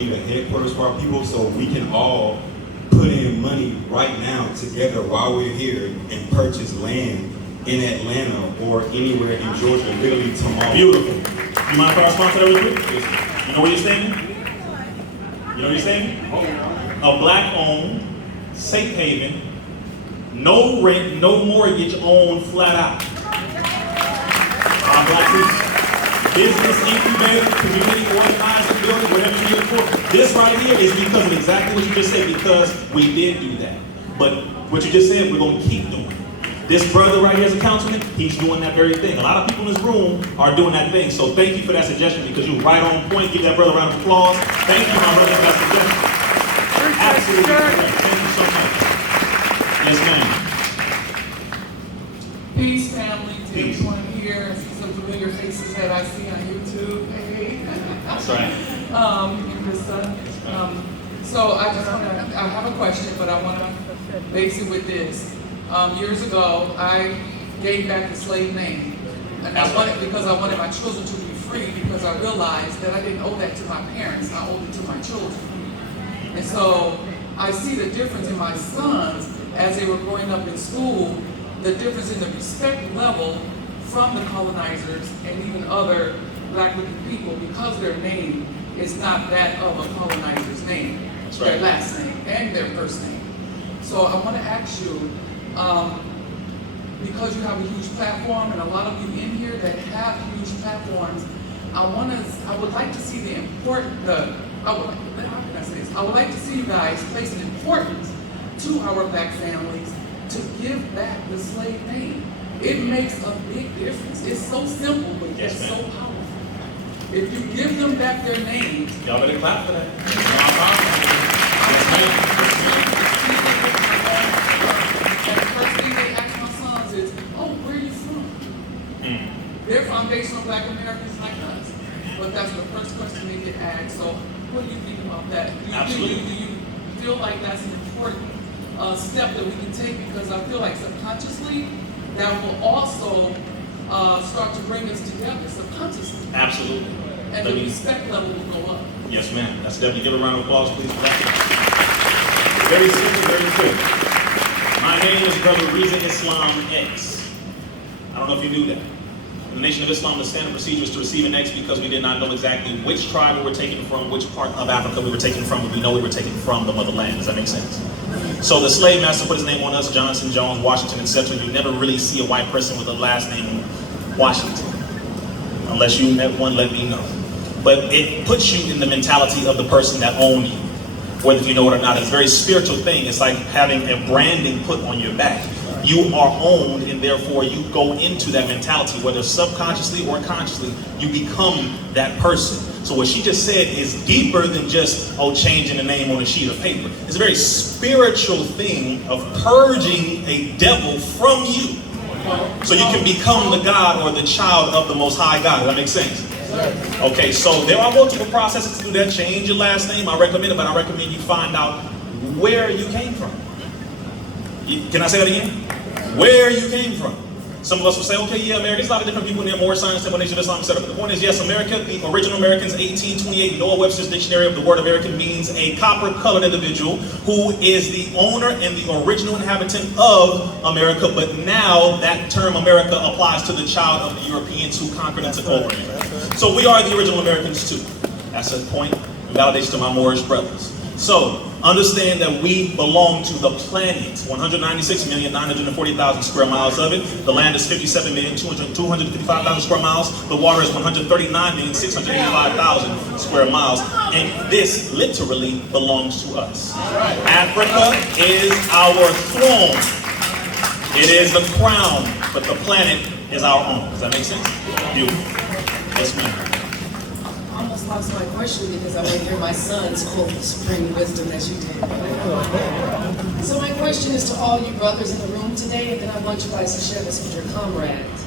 The headquarters for our people, so we can all put in money right now together while we're here and purchase land in Atlanta or anywhere in Georgia literally tomorrow. Beautiful. You mind if I respond to that real quick? You know where you're standing? You know where you're standing? A black-owned, safe haven, no rent, no mortgage owned flat out. Black people. Business incubator, community organizing building, whatever you need it for. This right here is because of exactly what you just said, because we did do that. But what you just said, we're going to keep doing. This brother right here as a councilman, he's doing that very thing. A lot of people in this room are doing that thing. So thank you for that suggestion, because you're right on point. Give that brother a round of applause. Thank you, my brother, for that suggestion. Absolutely correct. Thank you so much. Yes, ma'am. Peace, family, to Peace. everyone here. I see some familiar faces that I see on YouTube. Hey. That's right. And Rizza. So I just want to, I have a question, but I want to base it with this. Years ago, I gave back the slave name. And I wanted, because I wanted my children to be free, because I realized that I didn't owe that to my parents, I owed it to my children. And so I see the difference in my sons as they were growing up in school, the difference in the respect level from the colonizers and even other black-looking people, because their name is not that of a colonizer's name. That's their right. last name and their first name. So I want to ask you, because you have a huge platform and a lot of you in here that have huge platforms, I would like to see how can I say this? I would like to see you guys place an importance to our black families to give back the slave name. It makes a big difference. It's so simple, but Yes, it's ma'am. so powerful. If you give them back their names, Y'all better clap for that. and the first thing they ask my sons is, oh, where are you from? They're foundational black Americans like us. But that's the first question they get asked. So what do you think about that? Absolutely. Do you feel like that's an important step that we can take? Because I feel like subconsciously that will also start to bring us together subconsciously. Absolutely. And the respect level will go up. Yes, ma'am. That's definitely. Give a round of applause, please. For that. Very simple, very quick. My name is Brother Rizza Islam X. I don't know if you knew that. In the Nation of Islam, the standard procedure is to receive an X because we did not know exactly which tribe we were taken from, which part of Africa we were taken from, but we know we were taken from the motherland. Does that make sense? So the slave master put his name on us, Johnson, Jones, Washington, etc. You never really see a white person with a last name Washington. Unless you met one, let me know. But it puts you in the mentality of the person that owned you, whether you know it or not. It's a very spiritual thing. It's like having a branding put on your back. You are owned, and therefore you go into that mentality, whether subconsciously or consciously, you become that person. So what she just said is deeper than just, changing the name on a sheet of paper. It's a very spiritual thing of purging a devil from you. So you can become the God or the child of the Most High God. Does that make sense? Okay, so there are multiple processes to do that. Change your last name. I recommend it, but I recommend you find out where you came from. Can I say that again? Where you came from. Some of us will say, okay, yeah, America, there's a lot of different people in there, more science, Temple Nation of Islam, etc. But the point is, yes, America, the original Americans, 1828, Noah Webster's Dictionary of the word American means a copper-colored individual who is the owner and the original inhabitant of America, but now that term America applies to the child of the Europeans who conquered and took over. So we are the original Americans too. That's a point of validation to my Moorish brothers. So, understand that we belong to the planet. 196,940,000 square miles of it. The land is 57,255,000 square miles. The water is 139,685,000 square miles. And this literally belongs to us. Africa is our throne. It is the crown, but the planet is our own. Does that make sense? Beautiful. Yes, ma'am. I almost lost my question because I want to hear my sons quote the supreme wisdom as you did. So my question is to all you brothers in the room today, and then I want you guys to share this with your comrades.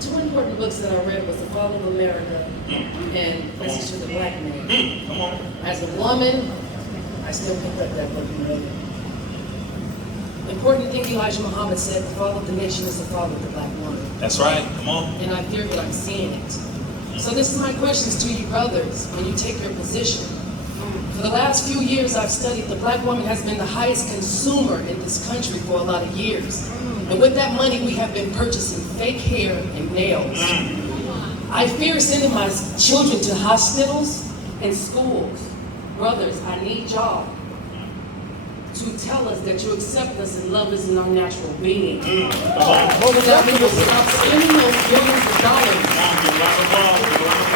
Two important books that I read was The Fall of America and Message to the Black Man. Come on. As a woman, I still picked up that book and read it. The important thing Elijah Muhammad said, the fall of the nation is the fall of the black woman. That's right. Come on. And I hear it, I'm seeing it. So this is my questions to you brothers when you take your position. For the last few years I've studied, the black woman has been the highest consumer in this country for a lot of years. And with that money we have been purchasing fake hair and nails. I fear sending my children to hospitals and schools. Brothers, I need y'all to tell us that you accept us and love us in our natural being. That we will stop spending those billions of dollars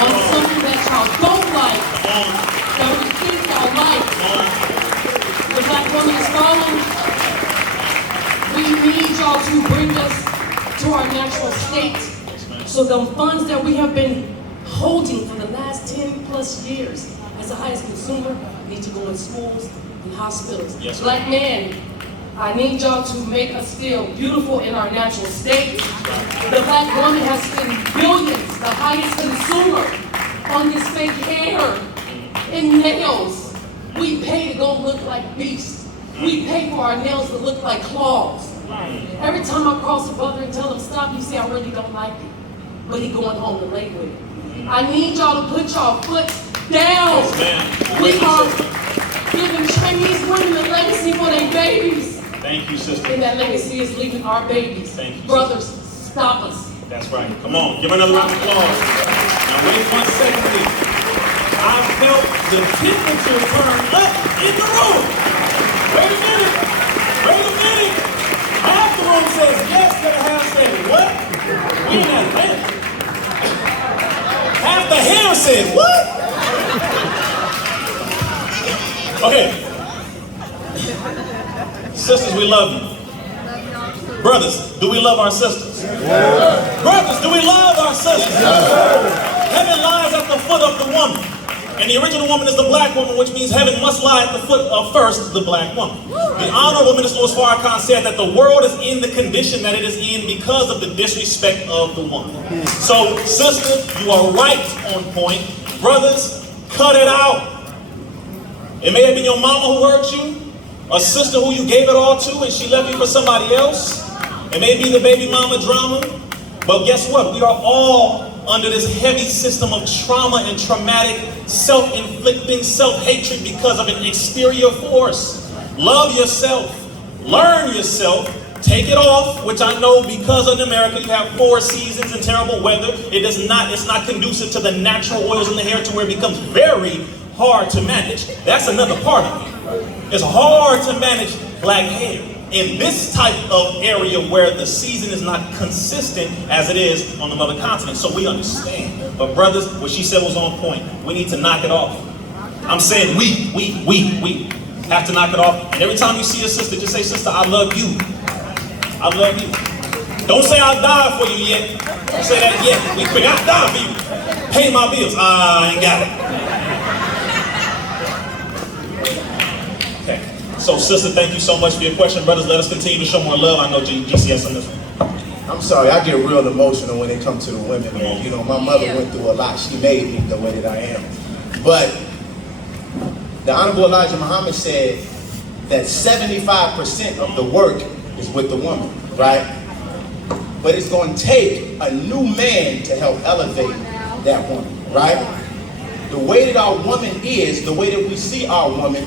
on something that y'all don't like, that we think y'all like. The black woman is falling. We need y'all to bring us to our natural state. So the funds that we have been holding for the last 10 plus years as the highest consumer need to go in schools and hospitals. Yes, black men, I need y'all to make us feel beautiful in our natural state. The black woman has spent billions, the highest consumer, on this fake hair and nails. We pay to go look like beasts. We pay for our nails to look like claws. Every time I cross a brother and tell him stop, you say I really don't like it. But he going home to lay with it. I need y'all to put y'all foot down. We are giving Chinese women a legacy for their babies. Thank you, sister. And that legacy is leaving our babies. Thank you, brothers, stop us. That's right. Come on, give another round of applause. Now wait 1 second, please. I felt the temperature turn up in the room. Wait a minute. Wait a minute. Half the room says yes, the other half says what? We in Atlanta. Half the hair said what? Okay. Sisters, we love you. Brothers, do we love our sisters? Brothers, do we love our sisters? Heaven lies at the foot of the woman. And the original woman is the black woman, which means heaven must lie at the foot of first the black woman. The Honorable Minister Louis Farrakhan said that the world is in the condition that it is in because of the disrespect of the woman. So, sister, you are right on point. Brothers, cut it out. It may have been your mama who hurt you, a sister who you gave it all to and she left you for somebody else. It may be the baby mama drama, but guess what? We are all under this heavy system of trauma and traumatic, self-inflicting self-hatred because of an exterior force. Love yourself, learn yourself, take it off, which I know because in America you have 4 seasons and terrible weather. It's not conducive to the natural oils in the hair to where it becomes very hard to manage. That's another part of it. It's hard to manage black hair in this type of area where the season is not consistent as it is on the mother continent. So we understand. But brothers, what she said was on point. We need to knock it off. I'm saying we have to knock it off. And every time you see a sister, just say, sister, I love you. I love you. Don't say I'll die for you yet. Don't say that yet. I'll die for you. Pay my bills. I ain't got it. Okay. So, sister, thank you so much for your question. Brothers, let us continue to show more love. I know GCS on this one. I'm sorry, I get real emotional when it comes to the women. You know, my mother went through a lot. She made me the way that I am. But the Honorable Elijah Muhammad said that 75% of the work is with the woman, right? But it's going to take a new man to help elevate that woman, right? The way that our woman is, the way that we see our woman,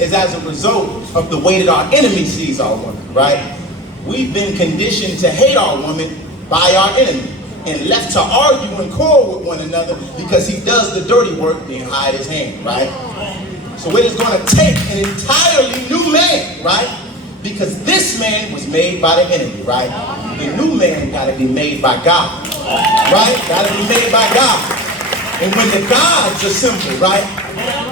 is as a result of the way that our enemy sees our woman, right? We've been conditioned to hate our woman by our enemy and left to argue and quarrel with one another because he does the dirty work and hide his hand, right? So it is going to take an entirely new man, right? Because this man was made by the enemy, right? The new man got to be made by God, right? Got to be made by God. And when the gods are simple, right?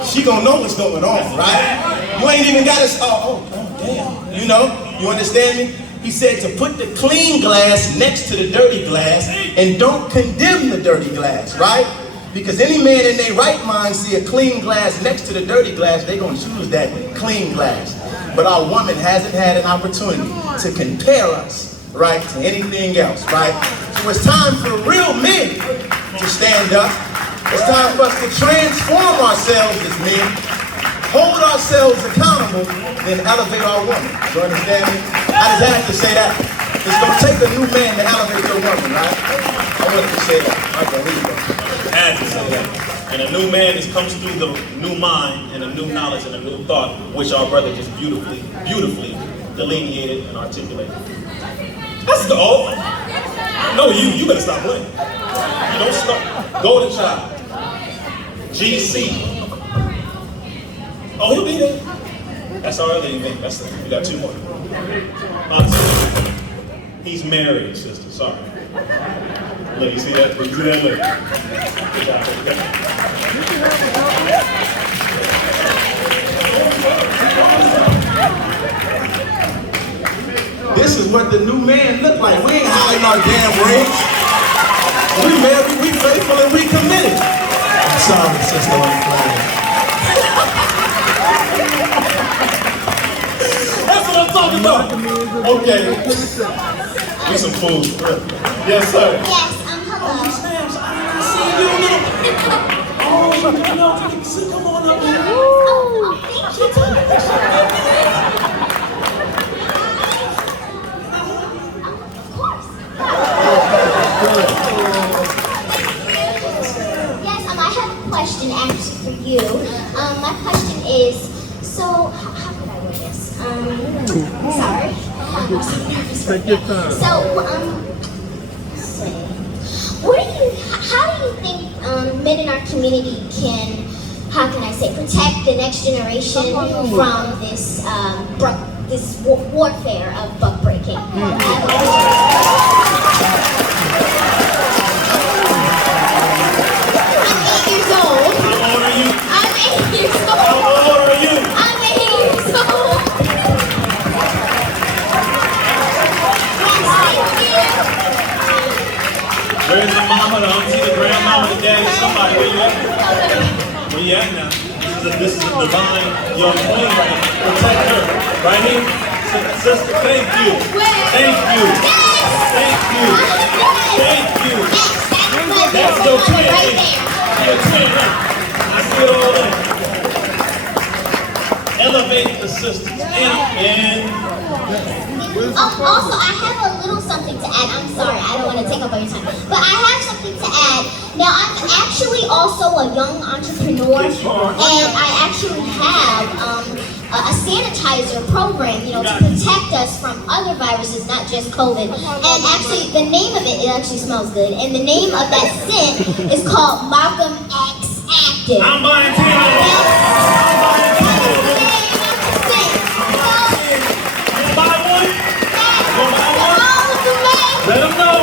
She gonna know what's going on, right? You ain't even got to, oh damn. You know, you understand me? He said to put the clean glass next to the dirty glass and don't condemn the dirty glass, right? Because any man in their right mind see a clean glass next to the dirty glass, they gonna choose that clean glass. But our woman hasn't had an opportunity to compare us, right, to anything else, right? So it's time for real men to stand up. It's time for us to transform ourselves as men, hold ourselves accountable, then elevate our woman. You understand me? I just have to say that. It's going to take a new man to elevate your woman, right? wanted to say that. Okay, here you go. Had to say that. And a new man comes through the new mind and a new knowledge and a new thought, which our brother just beautifully delineated and articulated. That's the all. No, you better stop playing. You don't start. Golden Child. GC. Oh, he'll be there. That's our other event. We got two more. He's married, sister. Sorry. Look, you see that? You see that? Look. Good job. This is what the new man look like. We ain't hiding our damn rings. We married, we faithful, and we committed. I'm sorry, sister. I'm flying. That's what I'm talking about. Okay. Get some food. Yes, sir. Yes, hello. Oh, come on up here. Oh, thank you. Of course. Yes, I have a question actually for you. My question is, so how could I word this? Sorry. I'm so nervous right now. So, how do you think men in our community can, how can I say, protect the next generation from this this warfare of buck breaking? I'm 8 years old. How old are you? I'm 8 years old. How old are you? I'm 8 years old. Where's the mama, the auntie, the grandmama, the daddy, somebody? Where you at? Where you at now? This is a divine young queen right here. Protect her. Right here. Sister, thank you. Thank you. Thank you. Thank you. That's your twin. Right there. Your twin, right? I see it all in. Elevate the sisters. And also, I have a little something to add. I'm sorry, I don't want to take up all your time. But I have something to add. Now, I'm actually also a young entrepreneur, and I actually have a sanitizer program, to protect us from other viruses, not just COVID. And actually, the name of it actually smells good. And the name of that scent is called Malcolm X Active. I'm buying 10 of them. Buy one. Let them know.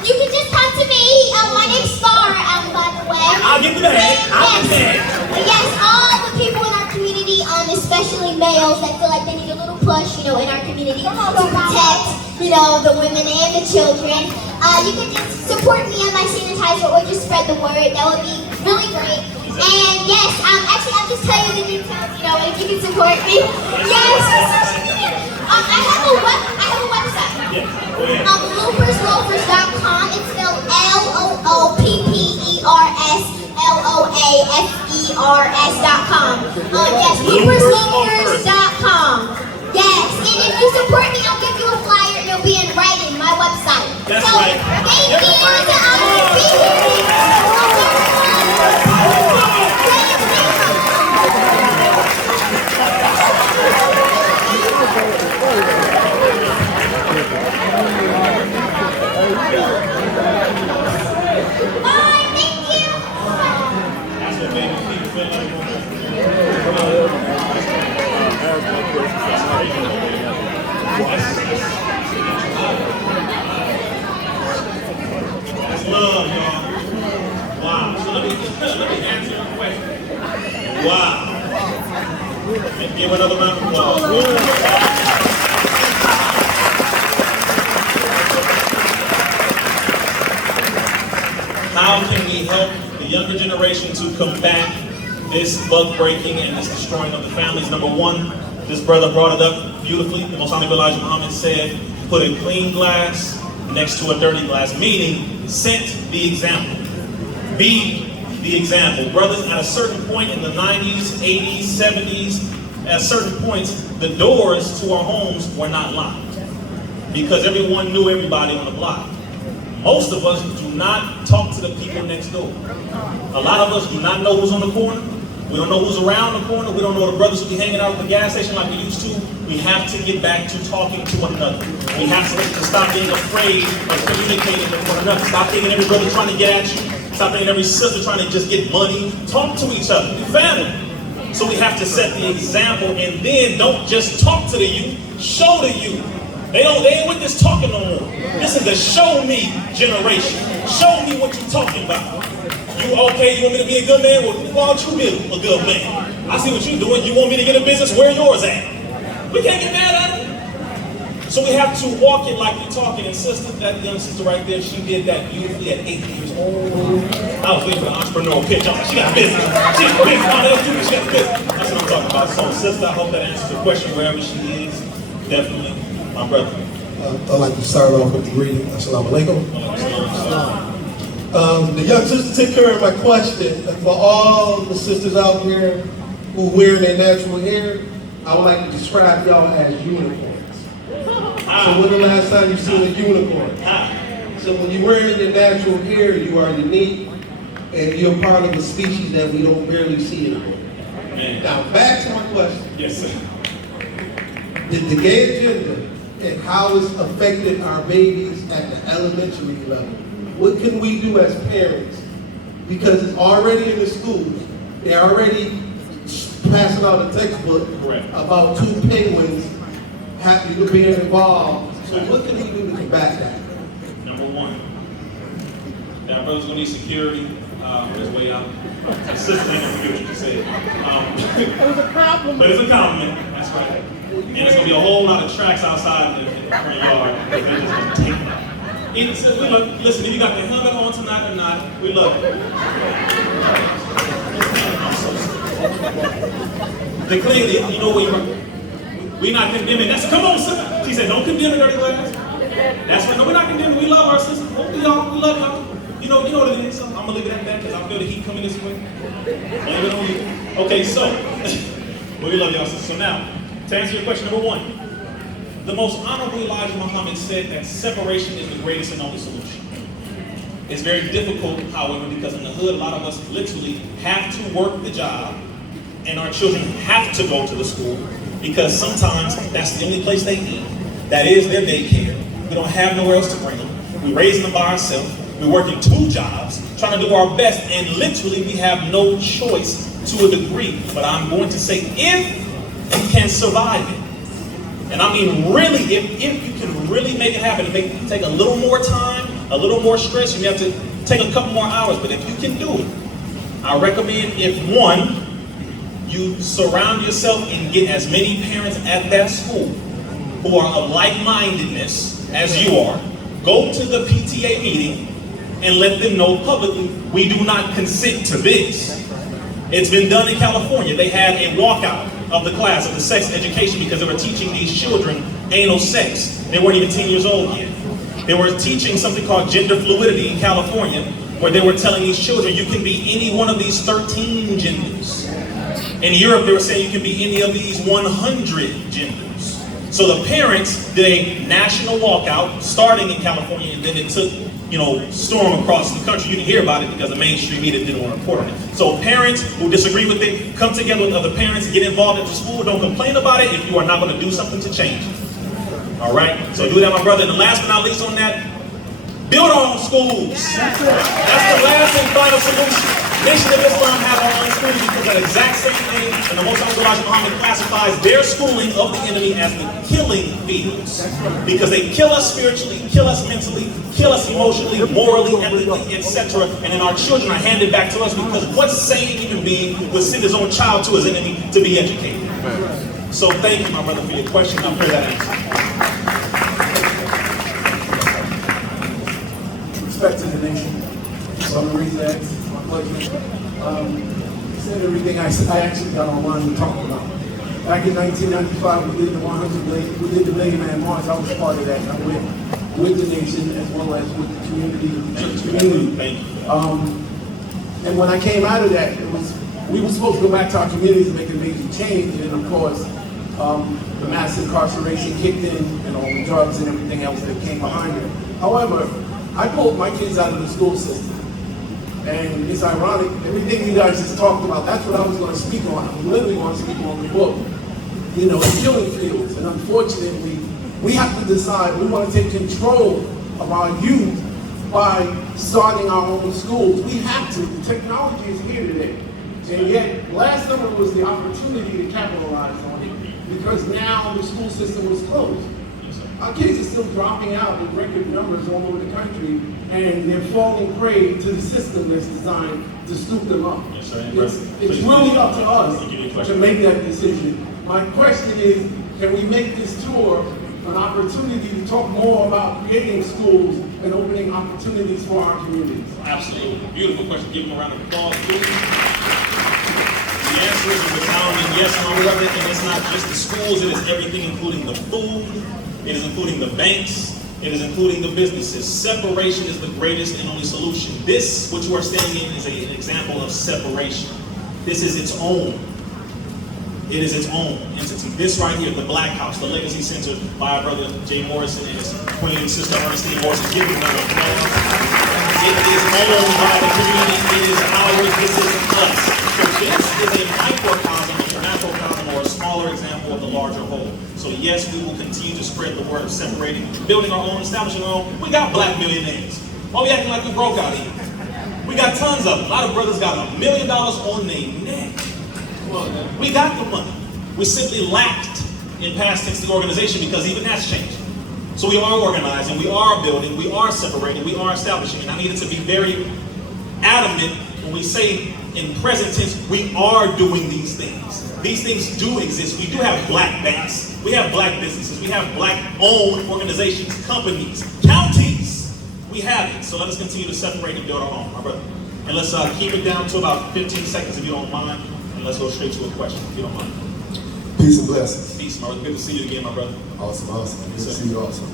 You can just come to me. My name's Star, by the way. I'll get the bag. Yes, all the people in our community, especially males that feel like they need a little push, in our community to protect, the women and the children. You can just support me on my sanitizer or just spread the word. That would be really great. And yes, actually, I'll just tell you the details, if you can support me. Yes. I have a website. Loopersloafers.com. It's spelled LOOPERSLOAFERS.com. Yes, loopersloafers.com. Yes, and if you support me, I'll give you a flyer and it'll be in writing, my website. That's so, right. Thank you. It's an honor to be here. That's what made me feel like that's love, y'all. Wow. So let me answer the question. Wow. And give another round of applause. How can we help the younger generation to combat this bug breaking and this destroying of the families? Number one, this brother brought it up beautifully. The Most Honorable Elijah Muhammad said, put a clean glass next to a dirty glass, meaning set the example. Be the example. Brothers, at a certain point in the 90s, 80s, 70s, at certain points, the doors to our homes were not locked. because everyone knew everybody on the block. Most of us do not talk to the people next door. A lot of us do not know who's on the corner. We don't know who's around the corner. We don't know the brothers who be hanging out at the gas station like we used to. We have to get back to talking to one another. We have to stop being afraid of communicating with one another. Stop thinking every brother trying to get at you. Stop thinking every sister trying to just get money. Talk to each other. Be family. So we have to set the example, and then don't just talk to the youth, show the youth. They ain't with this talking no more. This is the show me generation. Show me what you're talking about. You okay, you want me to be a good man? Well, why don't you be a good man? I see what you're doing. You want me to get a business? Where yours at? We can't get mad at it. So we have to walk it like we're talking. And sister, that young sister right there, she did that beautifully at 8 years old. I was waiting for the entrepreneurial pitch. I was like, she got business. She got business. Oh, that's stupid. She got business. That's what I'm talking about. So sister, I hope that answers your question wherever she is. Definitely. My brother. I'd like to start off with the greeting. Assalamu alaikum. The young sister took care of my question. And for all the sisters out here who wear their natural hair, I would like to describe y'all as unicorns. So when the last time you seen a unicorn? So when you're wearing your natural hair, you are unique, and you're part of a species that we don't barely see anymore. Now back to my question. Yes, sir. The gay agenda and how it's affected our babies at the elementary level. What can we do as parents? Because it's already in the schools. They're already passing out a textbook about two penguins being involved. So what can we do to combat that? Number one, that brother's gonna need security on his way out. His sister ain't gonna forget what you said. It was a compliment. But it's a compliment, that's right. And there's gonna be a whole lot of tracks outside the front yard because they're just gonna take that. Listen, if you got the helmet on tonight or not, we love it. The clean, you know we're not condemning. Come on, sister. She said, don't condemn the dirty glass. That's right. No, we're not condemning. We love our sisters. We love y'all. You know what it is. So I'm gonna leave it at that because I feel the heat coming this way. Blame it on you. Okay, so we love y'all sisters. So now, to answer your question, number one, the most honorable Elijah Muhammad said that separation is the greatest and only solution. It's very difficult, however, because in the hood, a lot of us literally have to work the job, and our children have to go to the school because sometimes that's the only place they eat. That is their daycare. We don't have nowhere else to bring them. We're raising them by ourselves. We're working two jobs, trying to do our best, and literally we have no choice to a degree. But I'm going to say, if you can survive it, and I mean really, if you can really make it happen, and take a little more time, a little more stress, you have to take a couple more hours, but if you can do it, I recommend if one, you surround yourself and get as many parents at that school who are of like-mindedness as you are, go to the PTA meeting and let them know publicly, we do not consent to this. It's been done in California. They had a walkout of the class of the sex education because they were teaching these children anal sex. They weren't even 10 years old yet. They were teaching something called gender fluidity in California, where they were telling these children you can be any one of these 13 genders. In Europe, they were saying you can be any of these 100 genders. So the parents did a national walkout starting in California, and then it took, storm across the country. You didn't hear about it because the mainstream media didn't want to report on it. So parents who disagree with it, come together with other parents, get involved at the school. Don't complain about it if you are not going to do something to change it. All right? So do that, my brother. And last but not least on that, build our own schools. That's the last and final solution. Nation of Islam have our own schools because that exact same thing, and the Most Honorable Elijah Muhammad classifies their schooling of the enemy as the killing fields. Because they kill us spiritually, kill us mentally, kill us emotionally, morally, ethically, etc. And then our children are handed back to us because what sane human being would send his own child to his enemy to be educated? So thank you, my brother, for your question. I pray that answer. Respect to the nation. So I'm going to read that. Said everything I actually got online to talk about. Back in 1995, we did the Million Man March. I was part of that. I went with the nation as well as with the community, the church community. And when I came out of that, we were supposed to go back to our communities and make a major change. And of course, the mass incarceration kicked in and all the drugs and everything else that came behind it. However, I pulled my kids out of the school system. And it's ironic, everything you guys just talked about, that's what I was going to speak on. I was literally going to speak on the book. You know, the killing fields. And unfortunately, we have to decide we want to take control of our youth by starting our own schools. We have to. The technology is here today. And yet, last summer was the opportunity to capitalize on it because now the school system was closed. Our kids are still dropping out in record numbers all over the country, and they're falling prey to the system that's designed to scoop them up. Yes, sir. It's really up to us to make that decision. My question is, can we make this tour an opportunity to talk more about creating schools and opening opportunities for our communities? Absolutely. Beautiful question. Give them a round of applause, please. The answer is a resounding yes, my brother, and it's not just the schools, it is everything, including the food, it is including the banks, it is including the businesses. Separation is the greatest and only solution. This, what you are standing in, is an example of separation. This is its own. It is its own entity. This right here, the Black House, the Legacy Center by our brother Jay Morrison and his queen, Sister Ernestine Morrison. Give them a round of applause. It is owned by the community. It is ours. This is us. So this is a microcosm, a macrocosm, or a smaller example of the larger whole. So yes, we will continue to spread the word of separating, building our own, establishing our own. We got black millionaires. Why we acting like we broke out here? We got tons of them. A lot of brothers got $1 million on their neck. We got the money. We simply lacked in past tense the organization because even that's changed. So we are organizing, we are building, we are separating, we are establishing. And I needed to be very adamant when we say in present tense, we are doing these things. These things do exist. We do have black banks, we have black businesses, we have black-owned organizations, companies, counties. We have it. So let us continue to separate and build our own, my brother. And let's keep it down to about 15 seconds if you don't mind. And let's go straight to a question, if you don't mind. Peace and blessings. Peace, my brother. Good to see you again, my brother. Awesome, awesome. Good to see you also.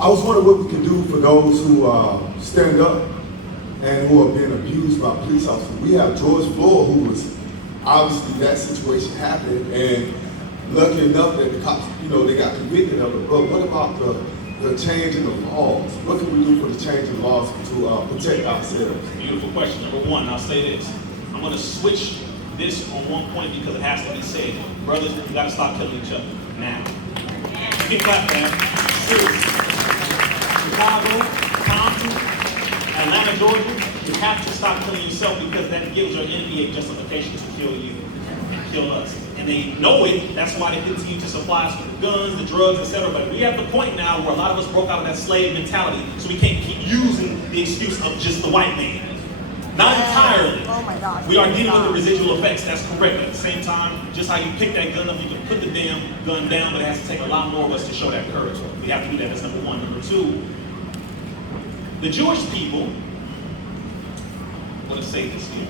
I was wondering what we can do for those who stand up and who are being abused by police officers. We have George Floyd, who was obviously that situation happened, and lucky enough that the cops, they got convicted of it. But what about the change in the laws? What can we do for the change in the laws to protect ourselves? Beautiful question. Number one, I'll say this. I'm going to switch this on one point because it has to be said. Brothers, you got to stop killing each other now. You can clap, man. Seriously. Chicago, Compton, Atlanta, Georgia, you have to stop killing yourself because that gives your enemy a justification to kill you and kill us. And they know it. That's why they continue to supply us with the guns, the drugs, etc. But we have the point now where a lot of us broke out of that slave mentality, so we can't keep using the excuse of just the white man. Not entirely. Oh my gosh. We are dealing with the residual effects. That's correct. But at the same time, just how you pick that gun up, you can put the damn gun down, but it has to take a lot more of us to show that courage. We have to do that. That's number one. Number two, the Jewish people, I'm going to say this here,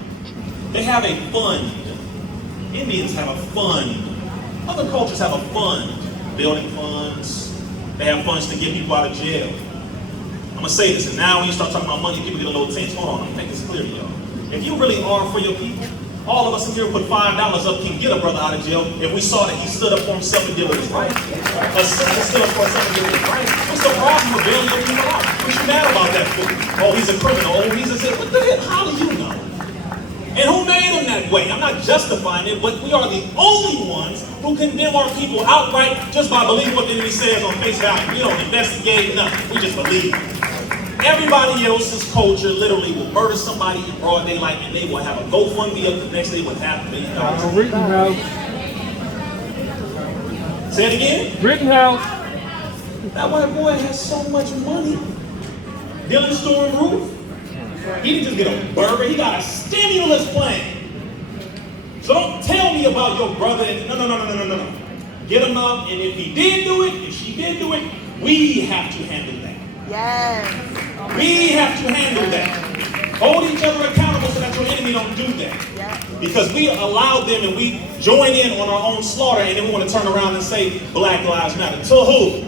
they have a fund. Indians have a fund. Other cultures have a fund. Building funds. They have funds to get people out of jail. I'm gonna say this, and now when you start talking about money, people get a little tense. Hold on, let me make this clear to y'all. If you really are for your people, all of us in here put $5 up can get a brother out of jail if we saw that he stood up for himself and did what was right. A sister stood up for herself and did what was right. What's the problem with bailing your people out? What you mad about that for? Oh, he's a criminal. Oh, he's a sin. What the hell? How do you know? And who made him that way? I'm not justifying it, but we are the only ones who condemn our people outright just by believing what the enemy says on face value. We don't investigate nothing. We just believe. Everybody else's culture literally will murder somebody in broad daylight, and they will have a GoFundMe up the next day with $500 million. Rittenhouse. Say it again. Rittenhouse. That white boy has so much money. Dylan Storm Roof. He didn't just get a burger, he got a stimulus plan. So don't tell me about your brother. No. Get him up, and if he did do it, if she did do it, we have to handle that. Yes. We have to handle that. Hold each other accountable so that your enemy don't do that. Yeah. Because we allow them and we join in on our own slaughter, and then we want to turn around and say Black Lives Matter. To who?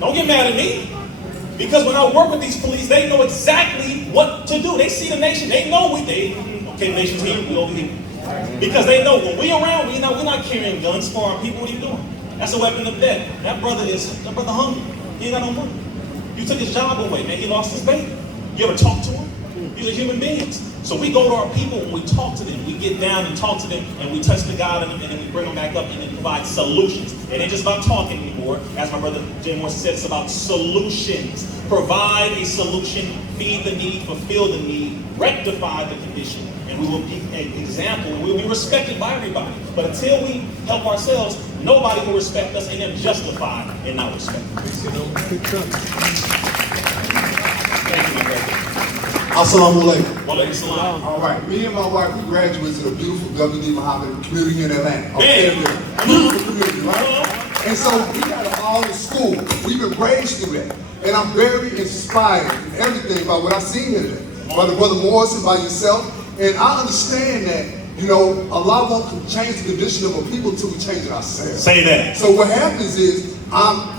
Don't get mad at me. Because when I work with these police, they know exactly what to do. They see the nation. They know okay, nation's here, we over here. Because they know when we around, we're not carrying guns for our people. What are you doing? That's a weapon of death. That brother hungry. He ain't got no money. You took his job away, man. He lost his baby. You ever talk to him? These are human beings. So we go to our people and we talk to them. We get down and talk to them and we touch the God in them and then we bring them back up and then provide solutions. It ain't just about talking anymore. As my brother Jim Morrison said, it's about solutions. Provide a solution, feed the need, fulfill the need, rectify the condition, and we will be an example and we will be respected by everybody. But until we help ourselves, nobody will respect us and they're justified in not respect. Thank you, my brother. Assalamu alaikum. Walaikum salam. All right, me and my wife, we graduates in a beautiful W.D. Muhammad community here in Atlanta. Man. Beautiful community, right? And so we got all the school. We've been raised through that. And I'm very inspired in everything by what I've seen here today. By the Brother Morrison, by yourself. And I understand that, you know, Allah won't change the condition of a people until we change it ourselves. Say that. So what happens is,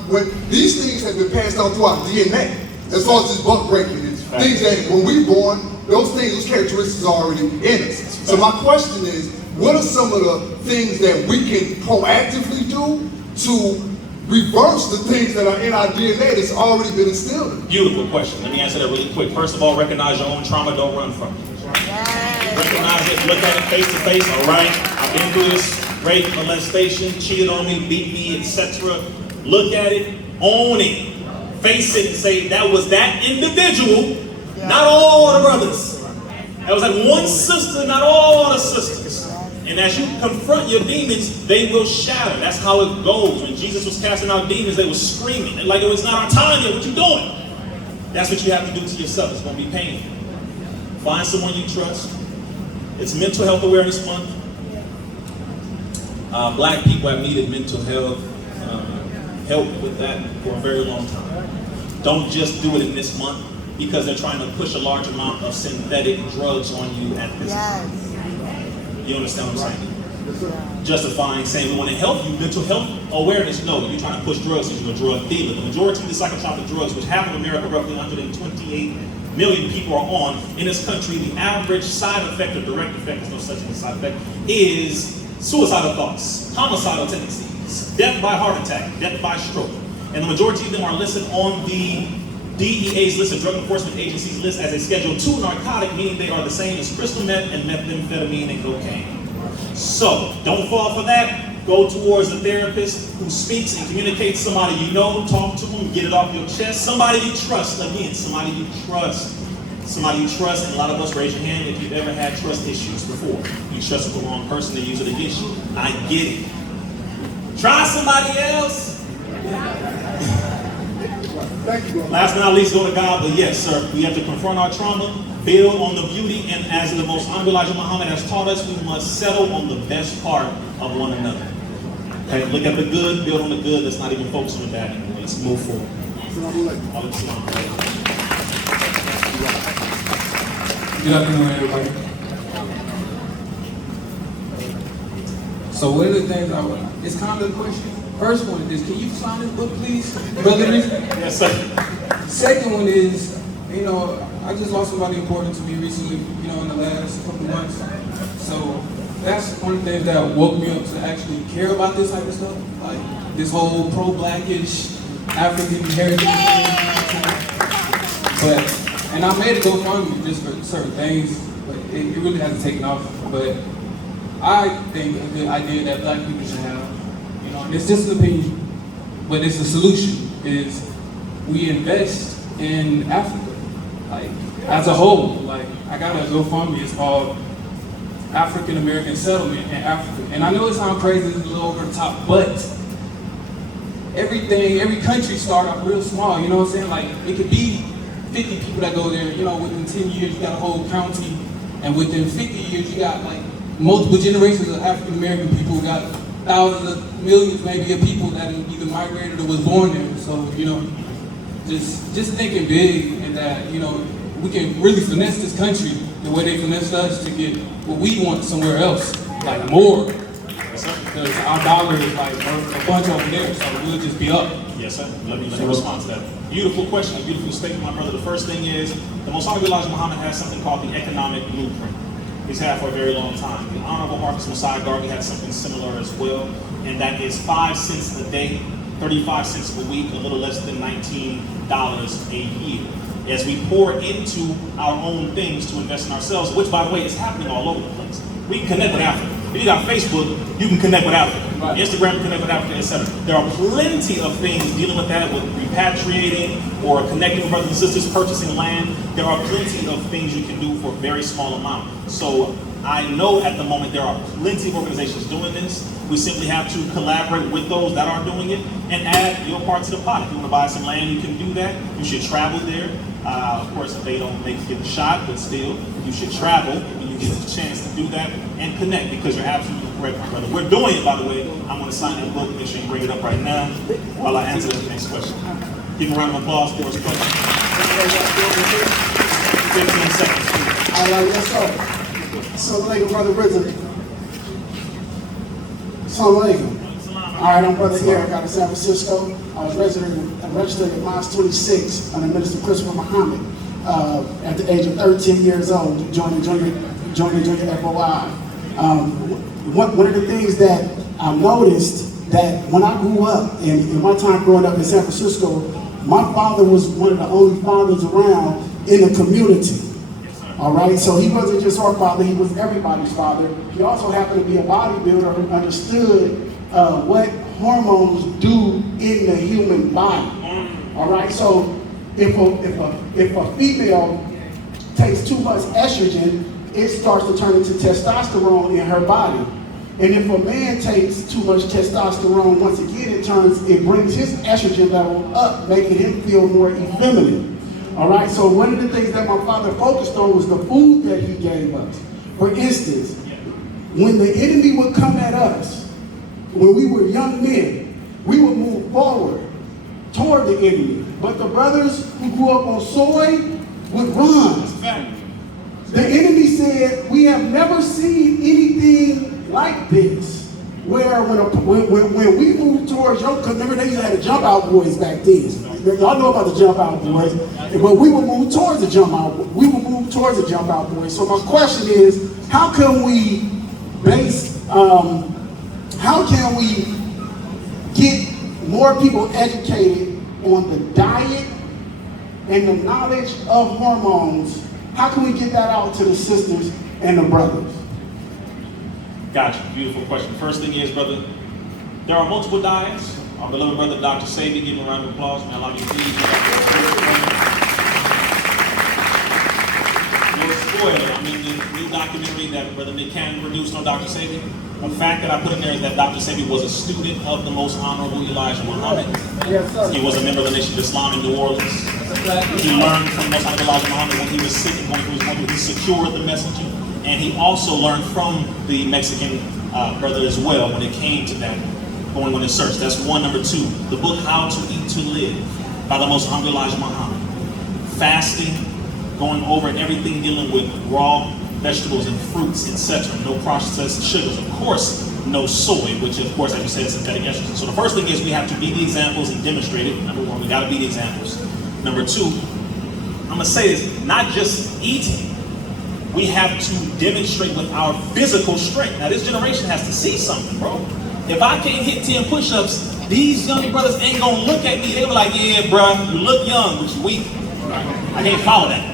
when these things have been passed on through our DNA, as far as this buck breaking, it's things that when we're born, those things, those characteristics are already in us. So my question is, what are some of the things that we can proactively do to reverse the things that are in our DNA that's already been instilled in us? Beautiful question. Let me answer that really quick. First of all, recognize your own trauma. Don't run from it. Recognize it. Look at it face to face. All right. I've been through this rape, molestation, cheated on me, beat me, etc. Look at it. Own it. Face it and say that was that individual, not all the brothers. That was like one sister, not all the sisters. And as you confront your demons, they will shatter. That's how it goes. When Jesus was casting out demons, they were screaming. Like it was not our time yet. What you doing? That's what you have to do to yourself. It's going to be painful. Find someone you trust. It's Mental Health Awareness Month. Black people have needed mental health help with that for a very long time. Don't just do it in this month because they're trying to push a large amount of synthetic drugs on you at this time. You understand what I'm saying? Justifying saying we want to help you, mental health awareness. No, you're trying to push drugs because you're a drug dealer. The majority of the psychotropic drugs, which half of America, roughly 128 million people are on in this country, the average side effect or direct effect, there's no such thing as side effect, is suicidal thoughts, homicidal tendencies, death by heart attack, death by stroke. And the majority of them are listed on the DEA's list, of Drug Enforcement Agency's list, as a Schedule II narcotic, meaning they are the same as crystal meth and methamphetamine and cocaine. So, don't fall for that. Go towards a therapist who speaks and communicates, somebody you know, talk to them, get it off your chest. Somebody you trust, again, somebody you trust. Somebody you trust, and a lot of us, raise your hand if you've ever had trust issues before. You trusted the wrong person, they use it against you. I get it. Try somebody else. Last but not least, go to God, but yes, sir, we have to confront our trauma, build on the beauty, and as the most honorable Elijah Muhammad has taught us, we must settle on the best part of one another. Okay, look at the good, build on the good. Let's not even focus on the bad anymore. Let's move forward. Good afternoon, everybody. So one of the things it's kind of a question. First one is, can you sign this book, please, Brother Rizza? Yes, sir. Second one is, I just lost somebody important to me recently, in the last couple months. So that's one of the things that woke me up to actually care about this type of stuff, like this whole pro-blackish African heritage thing. And I made a GoFundMe just for certain things, but it really hasn't taken off. But I think a good idea that black people should have, and it's just an opinion, but it's a solution, is we invest in Africa, like as a whole. Like I got a GoFundMe, it's called African American Settlement in Africa. And I know it sounds crazy, it's a little over the top, but every country start off real small, you know what I'm saying? Like it could be 50 people that go there, within 10 years you got a whole county, and within 50 years you got like multiple generations of African American people, got thousands of millions maybe of people that either migrated or was born there. So, just thinking big, and that, we can really finesse this country the way they finesse us to get what we want somewhere else, like more. Because our dollar is like a bunch over there, so we'll just be up. Yes, sir. Let me respond to that. Beautiful question, beautiful statement, my brother. The first thing is, the Most Honorable Elijah Muhammad has something called the economic blueprint. He's had for a very long time. The Honorable Marcus Mosiah Garvey had something similar as well, and that is 5 cents a day, 35 cents a week, a little less than $19 a year. As we pour into our own things to invest in ourselves, which, by the way, is happening all over the place. We can connect with Africa. If you got Facebook, you can connect with Africa. Instagram, connect with Africa, etc. There are plenty of things dealing with that, with repatriating or connecting with brothers and sisters, purchasing land. There are plenty of things you can do for a very small amount. So I know at the moment there are plenty of organizations doing this. We simply have to collaborate with those that are doing it and add your part to the pot. If you want to buy some land, you can do that. You should travel there. Of course, if they don't make you get shot, but still, you should travel when you get a chance to do that and connect, because you're absolutely correct, my brother. We're doing it, by the way. I'm going to sign that book. Make sure you bring it up right now while I answer the next question. Give a round of applause for his question. 15 seconds. All right, yes, sir. Assalamu alaikum, Brother Rizza. Assalamu alaikum. All right, I'm Brother Eric out of San Francisco. I was registered at Mosque 26 under Minister Christopher Muhammad at the age of 13 years old, joining the FOI. One of the things that I noticed, that when I grew up, and in my time growing up in San Francisco, my father was one of the only fathers around in the community. All right, so he wasn't just our father, he was everybody's father. He also happened to be a bodybuilder who understood what hormones do in the human body. All right, so if a female takes too much estrogen, it starts to turn into testosterone in her body. And if a man takes too much testosterone, once again, it brings his estrogen level up, making him feel more effeminate. All right, so one of the things that my father focused on was the food that he gave us. For instance, when the enemy would come at us, when we were young men, we would move forward toward the enemy. But the brothers who grew up on soy would run. The enemy said, we have never seen anything like this. Where when we moved towards your, because remember they used to have the jump out boys back then. Y'all know about the jump out boys, but we would move towards the jump out. We would move towards the jump out boys. So my question is, how can we get more people educated on the diet and the knowledge of hormones? How can we get that out to the sisters and the brothers? Gotcha. Beautiful question. First thing is, brother, there are multiple diets. Our beloved brother, Dr. Sabi, give him a round of applause. May Allah be pleased. You're spoiled. I mean, the new documentary that Brother Nick Cannon produced on Dr. Sabi, a fact that I put in there is that Dr. Sabi was a student of the most honorable Elijah Muhammad. Yes, sir. He was a member of the Nation of Islam in New Orleans. He learned from the most honorable Elijah Muhammad when he was sick and when he was going through. He secured the messaging. And he also learned from the Mexican brother as well when it came to that, going on his search. That's one. Number two, the book How to Eat to Live by the most honorable Elijah Muhammad. Fasting, going over everything dealing with raw vegetables and fruits, etc. No processed sugars. Of course, no soy, which of course, as you said, is synthetic estrogen. So the first thing is we have to be the examples and demonstrate it. Number one, we got to be the examples. Number two, I'm going to say this, not just eating. We have to demonstrate with our physical strength. Now, this generation has to see something, bro. If I can't hit 10 push-ups, these young brothers ain't gonna look at me. They were like, yeah, bro, you look young, but you weak. I can't follow that.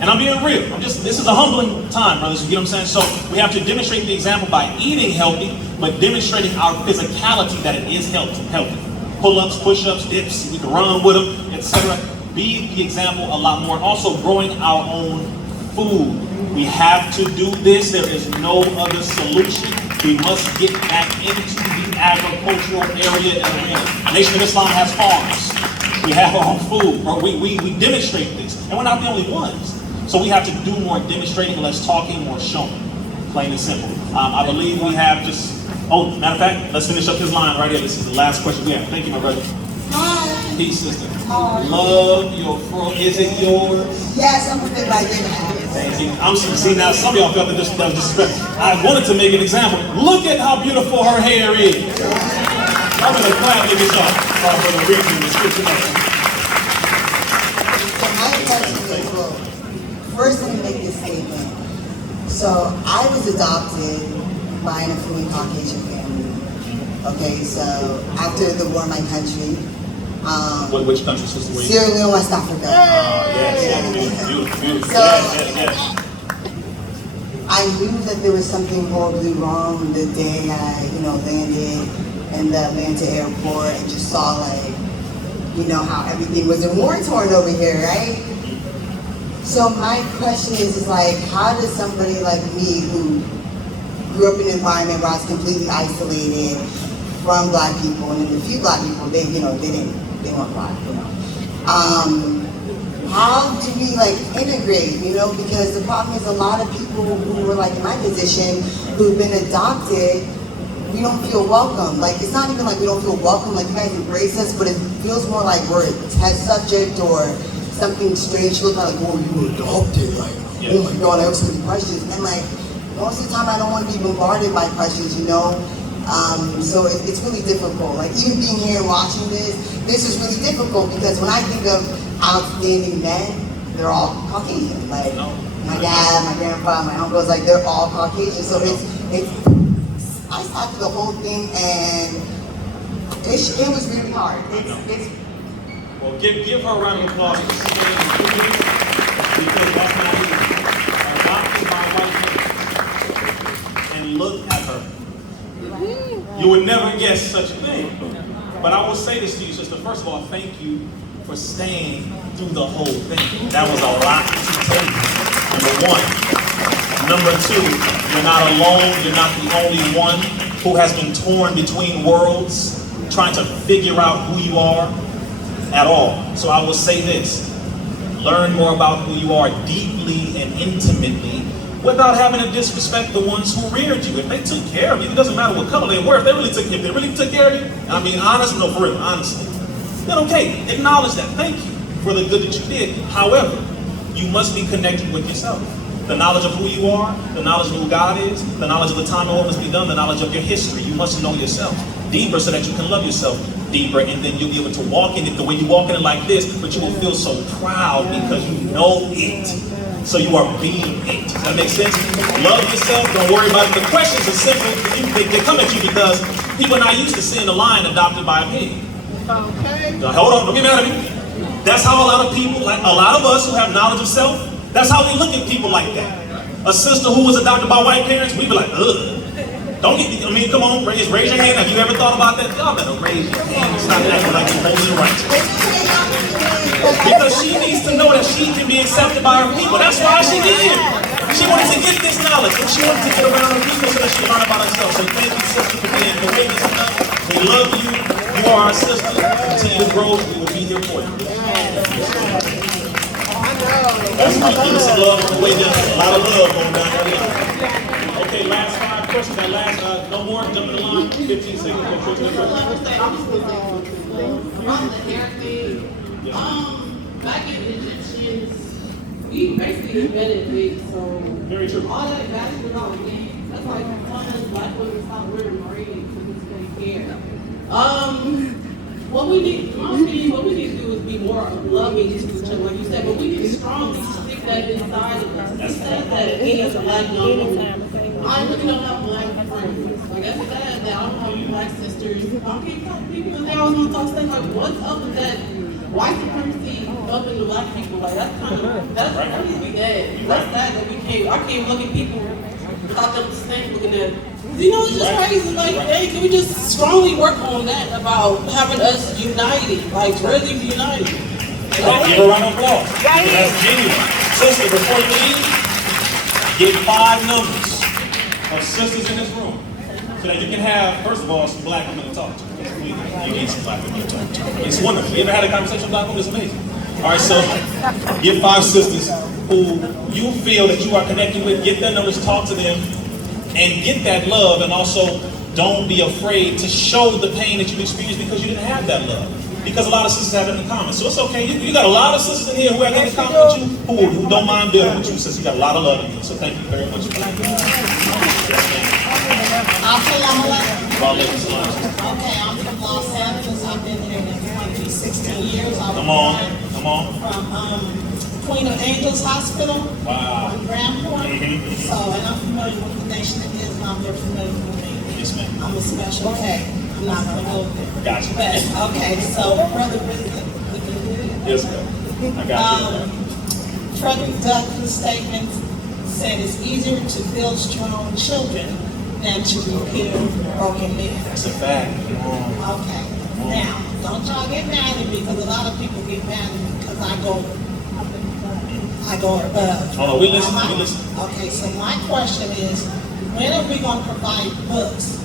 And I'm being real. This is a humbling time, brothers. You get what I'm saying? So we have to demonstrate the example by eating healthy, but demonstrating our physicality that it is healthy. Pull-ups, push-ups, dips, we can run with them, etc. Be the example a lot more. And also growing our own food. We have to do this. There is no other solution. We must get back into the agricultural area and arena. The Nation of Islam has farms. We have our own food. We demonstrate this. And we're not the only ones. So we have to do more demonstrating, less talking, more showing. Plain and simple. I believe we have just, matter of fact, let's finish up his line right here. This is the last question we have. Thank you, my brother. Hi. Peace, sister. Hi. Love your fro. Is it yours? Yes, I'm a bit like that. Thank you. See now, some of y'all felt that that was disrespectful. I wanted to make an example. Look at how beautiful her hair is. I'm gonna clap this up for the reason the scripture. So my question is, well, first let me make this statement. So I was adopted by an affluent Caucasian family. Okay, so after the war in my country, Which country, sister? Were you? Sierra Leone, West Africa. Yes, beautiful. So, Yes. I knew that there was something horribly wrong the day I, landed in the Atlanta airport and just saw how everything was in war torn over here, right? So my question is like, how does somebody like me who grew up in an environment where I was completely isolated from Black people, and then the few Black people, they weren't Black, how do we integrate, because the problem is a lot of people who were in my position, who've been adopted, we don't feel welcome. It's not even we don't feel welcome, you guys embrace us, but it feels more like we're a test subject or something strange. Look like, oh, you were adopted, oh my God, I have so many questions. And most of the time I don't want to be bombarded by questions, so it's really difficult. Even being here and watching this is really difficult because when I think of outstanding men, they're all Caucasian. My dad, my grandpa, my uncles, they're all Caucasian. So I sat through the whole thing and it was really hard. Well, give her a round of applause for staying with me, because that's not easy. Adopted by white men, and look at her. You would never guess such a thing. But I will say this to you, sister. First of all, thank you for staying through the whole thing. That was a lot to take, number one. Number two, you're not alone. You're not the only one who has been torn between worlds, trying to figure out who you are at all. So I will say this. Learn more about who you are deeply and intimately without having to disrespect the ones who reared you. If they took care of you, it doesn't matter what color they were, if they really took care of you, I mean, for real, honestly, then okay, acknowledge that. Thank you for the good that you did. However, you must be connected with yourself. The knowledge of who you are, the knowledge of who God is, the knowledge of the time and what must be done, the knowledge of your history. You must know yourself deeper so that you can love yourself deeper, and then you'll be able to walk in it the way you walk in it like this, but you will feel so proud because you know it. So you are being it. Does that make sense? Love yourself, don't worry about it. The questions are simple. They come at you because people are not used to seeing a lion adopted by a pig. Okay. Now, hold on, don't get mad at me. That's how a lot of people, a lot of us who have knowledge of self, that's how we look at people like that. A sister who was adopted by white parents, we be like, ugh. Come on, raise your hand. Have you ever thought about that? Y'all better raise your hand. Stop acting like you're holy and righteous. Because she needs to know that she can be accepted by her people. That's why she did it. She wanted to get this knowledge, and she wanted to get around her people so that she can learn about herself. So thank you, sister, for being courageous enough. We love you. You are our sister. Continue to grow. We will be here for you. That's right. Give us some love on the way down. A lot of love going down there. Okay, last 5 questions. That last, no more. Jump in the line. 15 seconds. On the hair thing, back in Egyptians, we basically invented wigs, so very true. All that value was all wigs. That's why telling us black women stop wearing braids because it's fake hair. What we need to do is be more loving to each other, like you said, but we need to strongly stick that inside of us. We said that any of the black young women, I really don't have black friends. Like that's sad that I don't have black sisters. I can't talk to people because they always want to talk stuff like, what's up with that white supremacy up in the black people? Like that needs to be dead. That's sad that I can't look at people without them staying looking at. It's just crazy. Like, hey, can we just strongly work on that about having us united, like really united? Give her a round of applause. That's genuine. Sister, before you leave, get 5 numbers of sisters in this room so that you can have, first of all, some black women to talk to. You need some black women to talk to. It's wonderful. You ever had a conversation with black women? It's amazing. All right, so get 5 sisters who you feel that you are connecting with. Get their numbers, talk to them, and get that love. And also, don't be afraid to show the pain that you've experienced because you didn't have that love. Because a lot of sisters have it in common. So it's okay. You got a lot of sisters in here who have that in common with you, who don't mind building with you, since you got a lot of love in you. So thank you very much for that. Okay, I'm from Los Angeles. I've been here in the country 16 years. Come on. From Queen of Angels Hospital. Wow. On Grandport. Mhm. So, and I'm familiar with the Nation of Islam. They're familiar with me. Yes, ma'am. I'm a special K. I'm not gonna go there. Gotcha. But, okay, so Brother Rizza, we can do it. Yes, ma'am. I got you. Frederick Douglass' statement said it's easier to build strong children than to repair broken men. That's a fact. Okay, now, don't y'all get mad at me, because a lot of people get mad at me because I go above. Oh, no, we listen, we listen. Okay, so my question is, when are we gonna provide books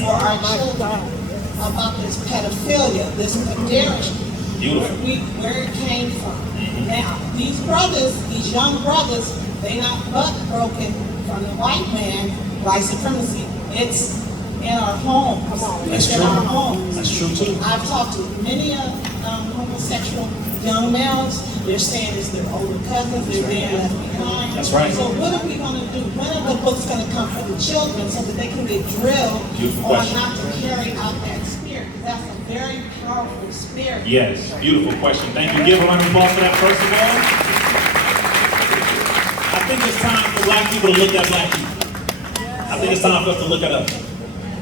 for our children about this pedophilia, this pederasty? Beautiful. Where it came from. Now, these brothers, these young brothers, they not butt broken from the white man, white supremacy. It's in our homes. That's It's true. in our homes. That's true too. I've talked to many homosexual young males. They're saying it's their older cousins, they're being left behind. That's right. So what are we gonna do? When are the books gonna come for the children so that they can get drilled Beautiful on question. not to carry out that spirit? Because that's a very powerful spirit. Yes, beautiful question. Thank you. Give a round of applause for that, first of all. I think it's time for black people to look at black people. I think it's time for us to look at us.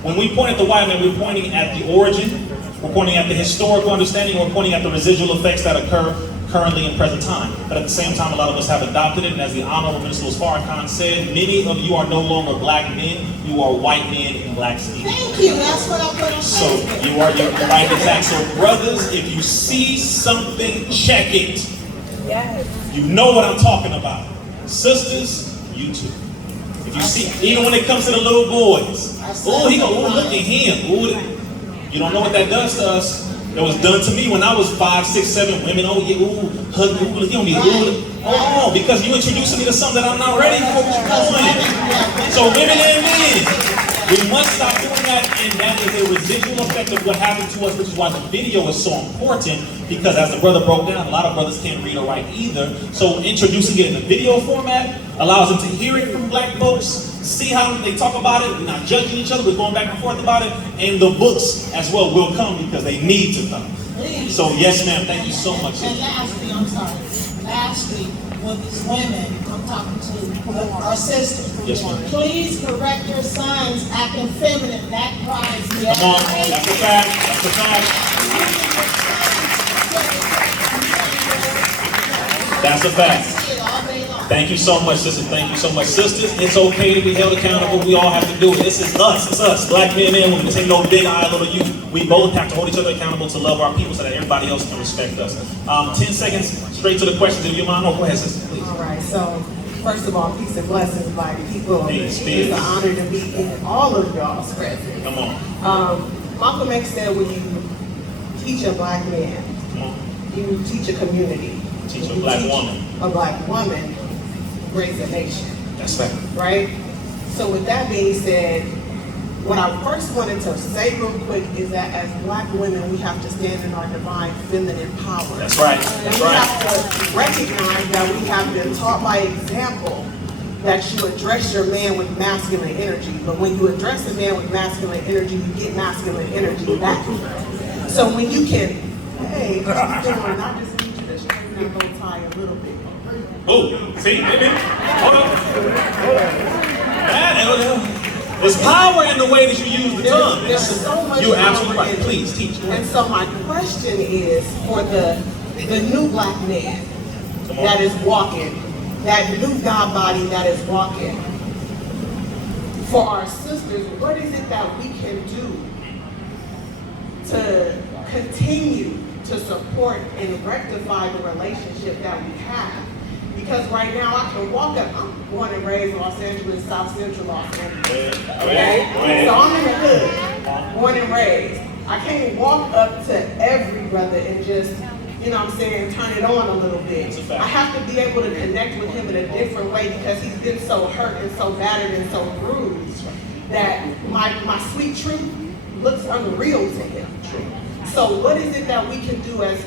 When we point at the white man, we're pointing at the origin, we're pointing at the historical understanding, we're pointing at the residual effects that occur currently in present time. But at the same time, a lot of us have adopted it, and as the Honorable Minister Farrakhan said, many of you are no longer black men, you are white men in black skin. Thank you, that's what I put on So Facebook. you are your right exact. So brothers, if you see something, check it. You know what I'm talking about. Sisters, you too. If you see, even when it comes to the little boys, oh, he go, oh, look at him. Ooh, you don't know what that does to us. It was done to me when I was 5, 6, 7 women. Oh, yeah, ooh, hug, ooh, look at me, ooh. Oh, because you introducing me to something that I'm not ready for. What you doing? So women and men, we must stop doing that, and that is a residual effect of what happened to us, which is why the video is so important, because as the brother broke down, a lot of brothers can't read or write either. So introducing it in a video format allows them to hear it from black folks, see how they talk about it. We're not judging each other, we're going back and forth about it, and the books as well will come because they need to come. So yes, ma'am, thank you so much. And lastly, I'm sorry, lastly, with these women, I'm talking to our sisters. Yes, ma'am. Please correct your sons acting feminine, that drives me. Come on, that's a fact, that's a fact. That's a fact. Thank you so much, sisters. Thank you so much, sisters. It's okay to be held accountable. We all have to do it. This is us. It's us. Black men and women. This ain't no big I, little you. We both have to hold each other accountable to love our people so that everybody else can respect us. 10 seconds, straight to the questions. If you mind, go ahead, sister, please. All right, so first of all, peace and blessings, black people. Peace, It's peace. an honor to be in all of y'all's presence. Come on. Malcolm X said when you teach a black man, Come on. you teach a community. Teach a When you black teach woman. A black woman, raise a nation, That's fact. right? So with that being said, what I first wanted to say real quick is that as black women, we have to stand in our divine feminine power. That's right. And That's we right. have to recognize that we have been taught by example that you address your man with masculine energy. But when you address a man with masculine energy, you get masculine energy back. So when you can, hey, what you doing? I just need you to straighten that bow tie a little bit. Oh, see, baby. Hold on. There's power in the way that you use the tongue. There's so much You're absolutely power right. in it. Please teach. And so my question is for the new black man Come on. that is walking, that new God body that is walking. For our sisters, what is it that we can do to continue to support and rectify the relationship that we have? Because right now I can walk up, I'm born and raised in Los Angeles, South Central Los Angeles. Okay? So I'm in the hood, born and raised. I can't walk up to every brother and just, you know what I'm saying, turn it on a little bit. I have to be able to connect with him in a different way because he's been so hurt and so battered and so bruised that my sweet truth looks unreal to him. So what is it that we can do as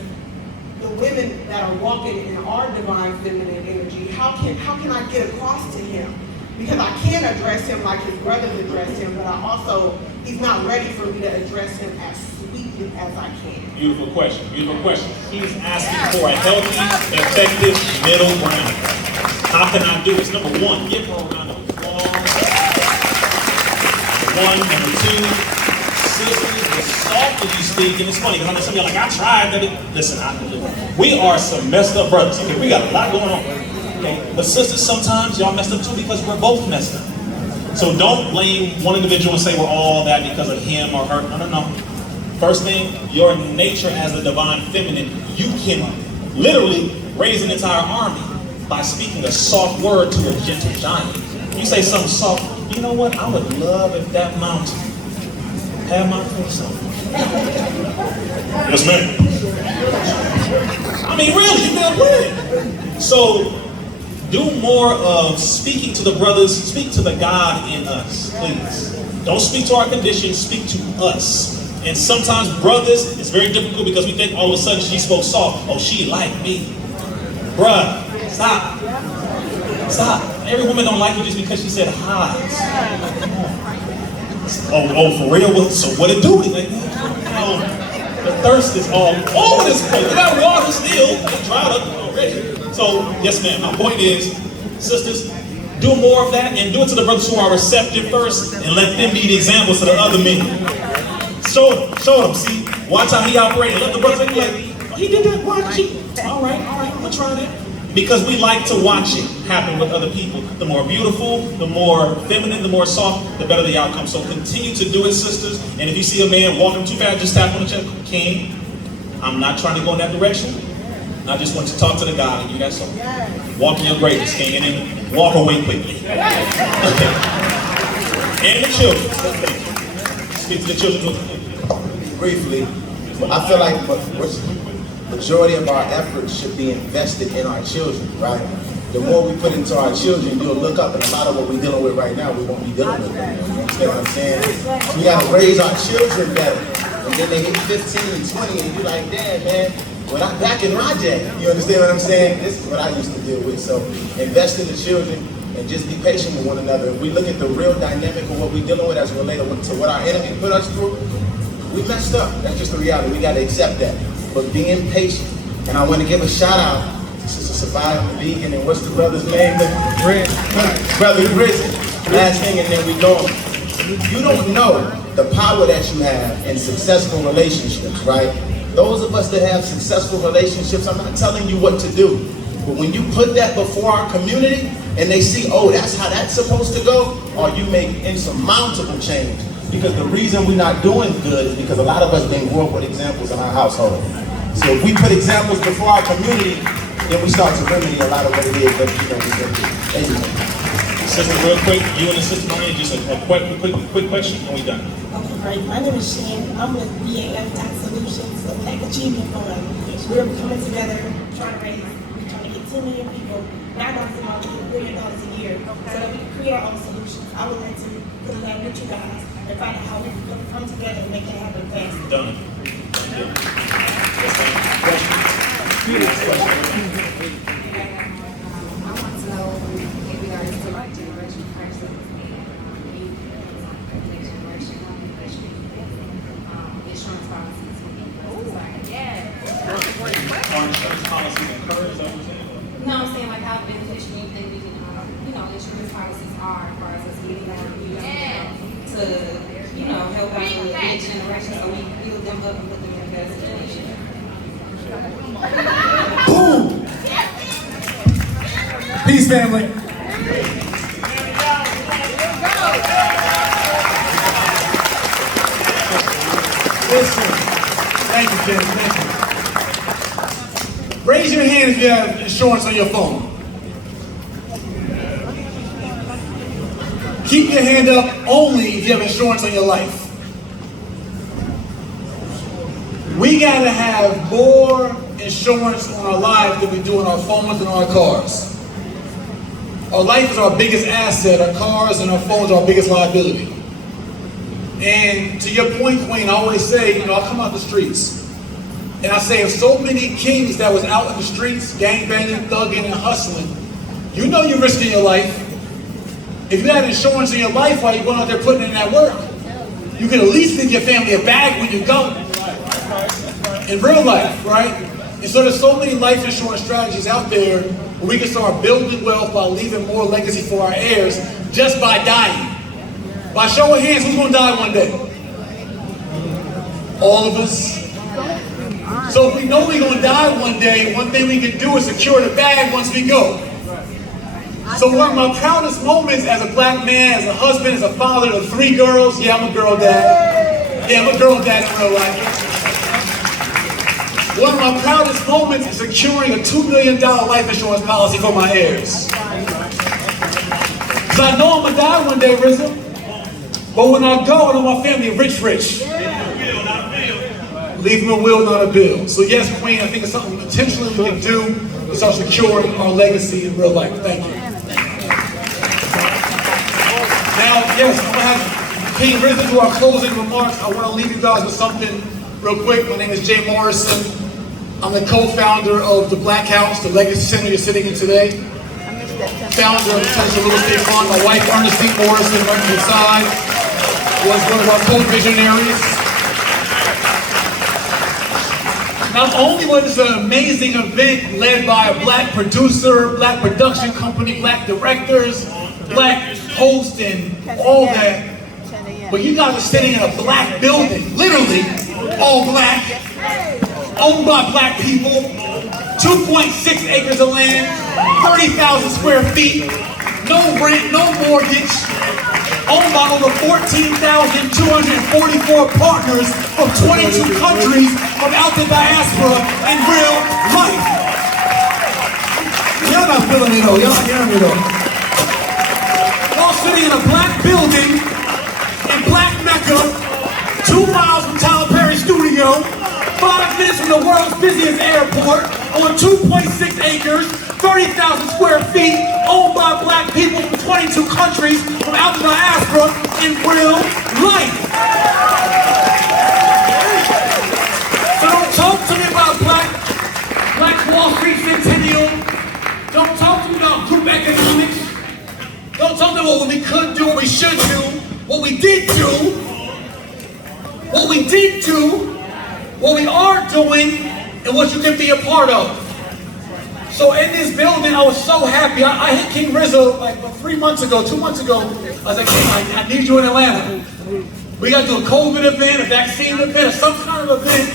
the women that are walking in our divine feminine energy? How can I get across to him because I can address him like his brothers addressed him, but he's not ready for me to address him as sweetly as I can. Beautiful question, beautiful question. He's asking for a healthy, effective middle ground. How can I do this? Number one, give her a round of applause. Number two, sisters, the softer you speak, and it's funny because I know some of y'all like, I tried that. Listen, we are some messed up brothers. Okay, we got a lot going on. Okay, but sisters, sometimes y'all messed up too because we're both messed up. So don't blame one individual and say we're all that because of him or her. No. First thing, your nature as a divine feminine, you can literally raise an entire army by speaking a soft word to a gentle giant. You say something soft, you know what? I would love if that mountain had my face on it. Yes, ma'am. I mean, really, you're not winning. So, do more of speaking to the brothers, speak to the God in us, please. Don't speak to our condition, speak to us. And sometimes brothers, it's very difficult because we think all of a sudden she spoke soft. Oh, she like me. Bruh, stop. Stop. Every woman don't like you just because she said hi. Oh, for real? Well, so what it do? Like, the thirst is all over this place. We got water still. It's dried up already. So, yes ma'am, my point is, sisters, do more of that and do it to the brothers who are receptive first and let them be the examples to the other men. Show them, see? Watch how he operated. Let the brothers be like, oh, he did that, why did you? All right, I'm gonna try that. Because we like to watch it happen with other people. The more beautiful, the more feminine, the more soft, the better the outcome. So continue to do it, sisters. And if you see a man walking too fast, just tap on the chest. King, I'm not trying to go in that direction. I just want to talk to the God in you, that's all. Walk in your greatness, King, and then walk away quickly. Okay. And the children. Speak to the children. Briefly, I feel like majority of our efforts should be invested in our children, right? The more we put into our children, you'll look up and a lot of what we're dealing with right now, we won't be dealing with them. You understand what I'm saying? We gotta raise our children better. And then they hit 15 and 20 and you're like, damn, man, when I'm back in my day, you understand what I'm saying? This is what I used to deal with. So invest in the children and just be patient with one another. If we look at the real dynamic of what we're dealing with as related to what our enemy put us through, we messed up. That's just the reality. We gotta accept that. But being patient. And I want to give a shout out to Sister Savannah, the vegan, and what's the brother's name? Brother Rizza. Last thing, and then we go. You don't know the power that you have in successful relationships, right? Those of us that have successful relationships, I'm not telling you what to do. But when you put that before our community, and they see, oh, that's how that's supposed to go, or you make insurmountable change. Because the reason we're not doing good is because a lot of us didn't grow up with examples in our household. So if we put examples before our community, then we start to remedy a lot of what it is that we do. Thank you. Sister, real quick, you and the sister Maria, just a quick question, and we done. Okay, great. My name is Shan. I'm with BAF Tax Solutions, so Tech Achievement Fund. We're coming together, trying to get 10 million people, $9 a month, $1 billion a year, so that we can create our own solutions. I would like to put a lab with you guys and find out how we can come together and make it happen fast. Done. Thank you. Yes, ma'am. I want to know if we are still like generation person, next generation, insurance policies. Yeah. Are insurance policies encouraged? Is that what you're saying? No, I'm saying like how beneficial you think we can, insurance policies are as far as us getting out to, help out the next generation so we build them up and put them in a better situation. Boom! Peace, family. Listen. Thank you, Jim. Thank you. Raise your hand if you have insurance on your phone. Keep your hand up only if you have insurance on your life. We gotta have more insurance on our lives than we do on our phones and on our cars. Our life is our biggest asset, our cars and our phones are our biggest liability. And to your point, Queen, I always say, I come out the streets. And I say, if so many kings that was out in the streets, gangbanging, thugging, and hustling, you're risking your life. If you had insurance in your life while you're going out there putting in that work, you could at least leave your family a bag when you go. In real life, right? And so there's so many life insurance strategies out there where we can start building wealth by leaving more legacy for our heirs just by dying. By show of hands, who's going to die one day? All of us. So if we know we're going to die one day, one thing we can do is secure the bag once we go. So one of my proudest moments as a black man, as a husband, as a father to 3 girls, yeah, I'm a girl dad. Yeah, I'm a girl dad in real life. One of my proudest moments is securing a $2 million life insurance policy for my heirs. Because I know I'm going to die one day, Rizza. But when I go, I know my family rich. Leave them a will, not a bill. So yes, Queen, I think it's something potentially we can do to start securing our legacy in real life. Thank you. Now, yes, I'm going to have King Rizza do our closing remarks. I want to leave you guys with something real quick. My name is Jay Morrison. I'm the co-founder of the Black House, the legacy center you're sitting in today. Founder of the Texas Real Estate Fund. My wife, Ernestine Morrison, right to the side, was one of our co-visionaries. Not only was this an amazing event led by a black producer, black production company, black directors, black host, and all that, but you guys are sitting in a black building, literally all black, owned by black people, 2.6 acres of land, 30,000 square feet, no rent, no mortgage, owned by over 14,244 partners from 22 countries from out the diaspora in real life. Y'all not feeling it though, y'all hearing me though. Y'all sitting in a black building in Black Mecca, 2 miles from Tyler Perry Studio, 5 minutes from the world's busiest airport, on 2.6 acres, 30,000 square feet, owned by black people from 22 countries from out the diaspora in real life. So don't talk to me about Black Wall Street Centennial. Don't talk to me about group economics. Don't talk to me about what we could do, what we should do, what we did do, what we did do, what we are doing, and what you can be a part of. So in this building, I was so happy. I hit King Rizza like 2 months ago. I was like, King, I need you in Atlanta. We got to do a COVID event, a vaccine event, some kind of event.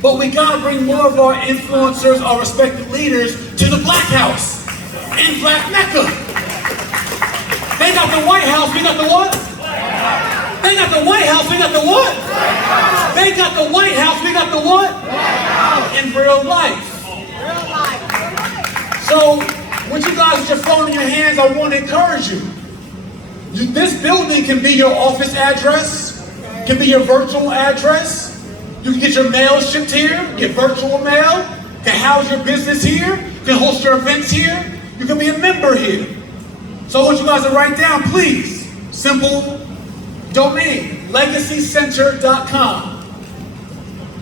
But we got to bring more of our influencers, our respected leaders, to the Black House in Black Mecca. They got the White House, we got the what? They got the White House, we got the what? They got the White House, we got the what? In real life. So, with you guys with your phone in your hands, I want to encourage you. This building can be your office address, can be your virtual address. You can get your mail shipped here, get virtual mail, can house your business here, can host your events here. You can be a member here. So I want you guys to write down, please, simple domain, legacycenter.com.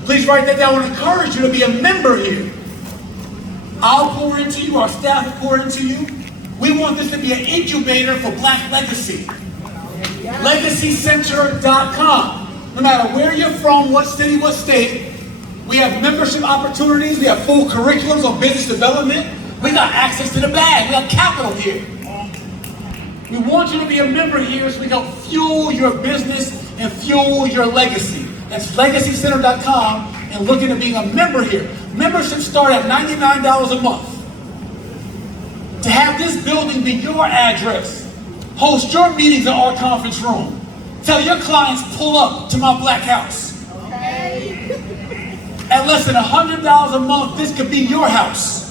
Please write that down. I want to encourage you to be a member here. I'll pour into you, our staff will pour into you. We want this to be an incubator for Black legacy. Legacycenter.com. No matter where you're from, what city, what state, we have membership opportunities, we have full curriculums on business development. We got access to the bag, we got capital here. We want you to be a member here so we can fuel your business and fuel your legacy. That's legacycenter.com and look into being a member here. Memberships start at $99 a month. To have this building be your address, host your meetings in our conference room. Tell your clients, pull up to my Black House. Okay. At less than $100 a month, this could be your house.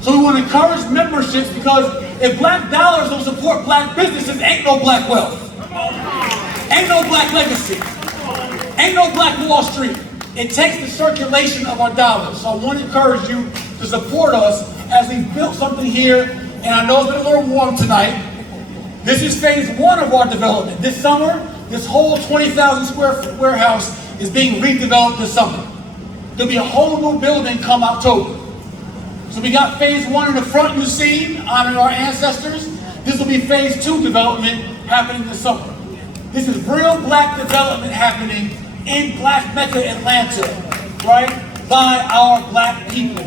So we want to encourage memberships because if black dollars don't support black businesses, ain't no black wealth. Ain't no black legacy. Ain't no Black Wall Street. It takes the circulation of our dollars. So I want to encourage you to support us as we built something here. And I know it's been a little warm tonight. This is phase 1 of our development. This summer, this whole 20,000 square foot warehouse is being redeveloped this summer. There'll be a whole new building come October. So we got phase 1 in the front you've seen, honoring our ancestors. This will be phase 2 development happening this summer. This is real black development happening in Black Mecca, Atlanta, right? By our black people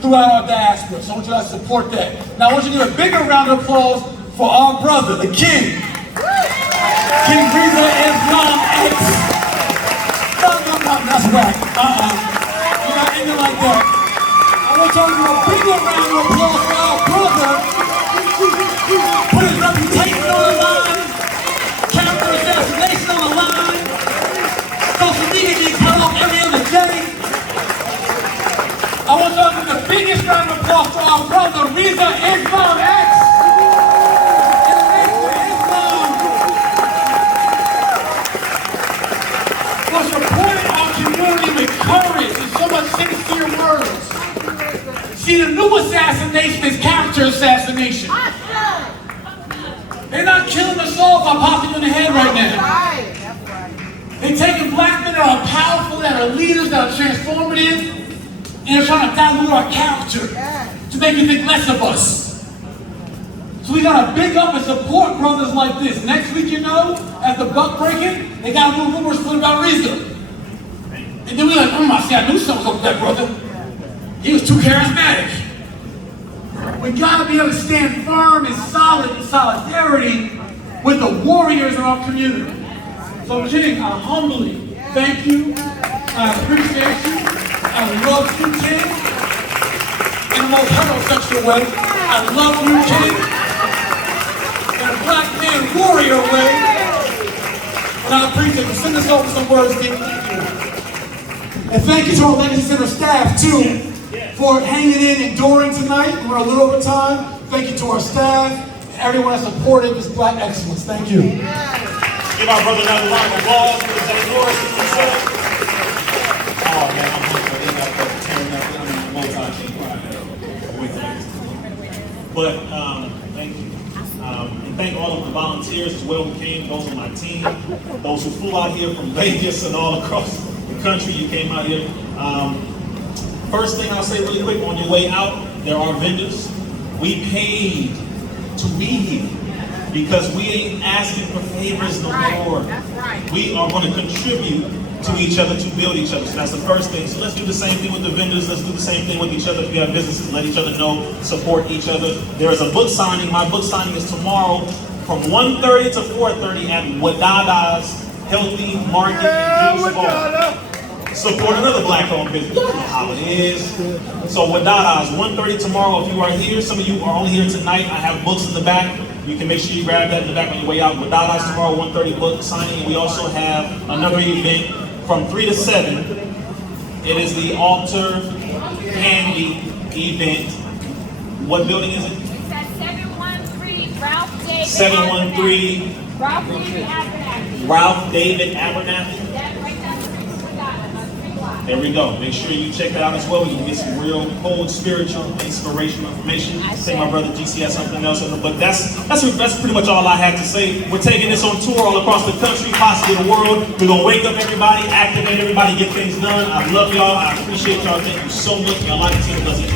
throughout our diaspora. So I want you guys to support that. Now I want you to give a bigger round of applause for our brother, the King. King Rizza Islam X. No, that's whack. You're not ending like that. I want y'all to give a bigger round of applause for our brother. Put his reputation on the line. Character assassination on the line. Social media gets held up every other day. I want y'all to give the biggest round of applause for our brother, Rizza Islam X. In the name of Islam. For supporting our community with courage and so much sincere words. See, the new assassination is character assassination. They're not killing us all by popping in the head right now. They're taking black men that are powerful, that are leaders, that are transformative, and they're trying to dilute our character to make you think less of us. So we gotta big up and support brothers like this. Next week, you know, at the buck breaking, they got a little rumor split about Rizza. And then we're like, I see, I knew something was up with that brother. He was too charismatic. We gotta be able to stand firm and solid in solidarity with the warriors in our community. So King, I humbly thank you. I appreciate you. I love you, King. In the most heterosexual way. I love you, King. In a black man warrior way. And I appreciate you. Send us over some words, King. Thank you. And thank you to our Legacy Center staff, too, for hanging in, enduring tonight. We're a little over time. Thank you to our staff, everyone that supported this black excellence. Thank you. Give our brother another round of applause for the St. Louis, as we said. Oh man, I'm hungry. They got that tearing up. But thank you. And thank all of the volunteers as well who came, those on my team, those who flew out here from Vegas and all across the country. You came out here. First thing I'll say really quick, on your way out, there are vendors. We paid to be here because we ain't asking for favors no more. We are going to contribute to each other to build each other. So that's the first thing. So let's do the same thing with the vendors. Let's do the same thing with each other. If you have businesses, let each other know, support each other. There is a book signing. My book signing is tomorrow from 1:30 to 4:30 at Wadada's Healthy Market and Juice Bar. Support another black-owned business. You know how it is. So Wadada's 1:30 tomorrow. If you are here, some of you are only here tonight. I have books in the back. You can make sure you grab that in the back on your way out. Wadada's tomorrow, 1:30 book signing. We also have another event from 3 to 7. It is the Altar Candy event. What building is it? It's at 713 Ralph David 713 Ralph David Abernathy. Ralph David Abernathy. That's right down the street from Wadada, 3 blocks. There we go. Make sure you check that out as well. You can get some real cold, spiritual, inspirational information. I think my brother GC has something else. But that's pretty much all I had to say. We're taking this on tour all across the country, possibly the world. We're going to wake up everybody, activate everybody, get things done. I love y'all. I appreciate y'all. Thank you so much. Y'all like the team does it.